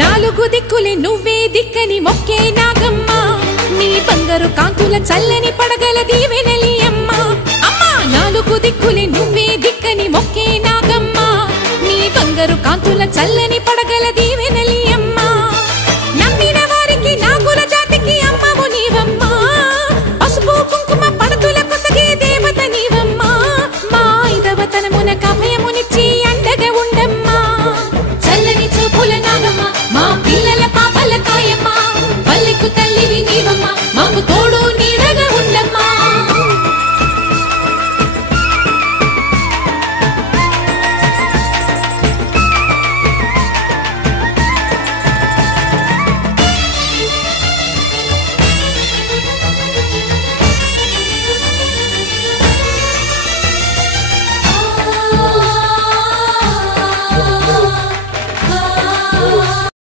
నాలుగు దిక్కులే నువ్వే దిక్కని మొక్కే నాగమ్మ నీ బంగారు కాంతుల చల్లని పడగల దీవెనలి అమ్మ అమ్మా నాలుగు దిక్కులే నువ్వే దిక్కని మొక్కే నాగమ్మ నీ బంగారు కాంతుల చల్లని పడగల దీవెనలి అమ్మ నమ్మిన వారికి నాగుల జాతికి అమ్మవు నీవమ్మ పసుపు కుంకుమ పడతుల కొసగే దేవత నీవమ్మ మా ఐదవతనమున కభయమునిచ్చి అండగా ఉండమ్మా చల్లని చూపుల నాగమ్మ మా పిల్లల పాపల కాయమ్మ పల్లెకు తల్లివి నీవమ్మ